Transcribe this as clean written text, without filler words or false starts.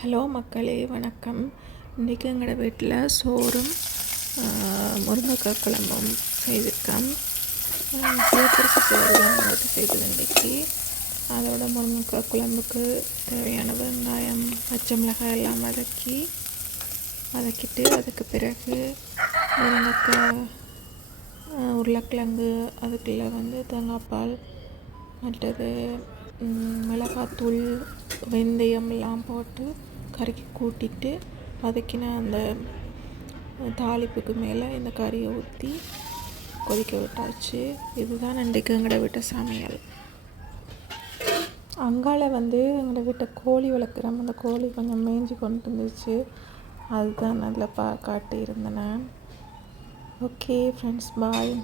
Hello மக்களே, வணக்கம். இன்றைக்கி எங்களோட வீட்டில் சோறும் முருங்கைக்காய் குழம்பும் செய்திருக்கோம். சிவப்பரிசி சோறு தான் எங்களுக்கு செய்தது இன்றைக்கி. அதோட முருங்கைக்காய் குழம்புக்கு தேவையான வெங்காயம், பச்சை மிளகாய் எல்லாம் வதக்கிட்டு அதுக்கு பிறகு முருங்கைக்காய், உருளைக்கிழங்கு, அதுக்குள்ளே தேங்காய் பால், மற்றது மிளகாத்தூள், வெந்தயம் எல்லாம் போட்டு கறிக்கு கூட்டிட்டு வதக்கின அந்த தாளிப்புக்கு மேலே இந்த கறியை ஊற்றி கொதிக்க விட்டாச்சு. இதுதான் இன்றைக்கு எங்களோட வீட்டை சமையல். அங்கால எங்களோட வீட்டை கோழி வளர்க்குறோம். அந்த கோழி கொஞ்சம் மேய்ஞ்சி கொண்டு இருந்துச்சு. அதுதான் அதில் காட்டியிருந்தேன் நான். ஓகே ஃப்ரெண்ட்ஸ், பாய்.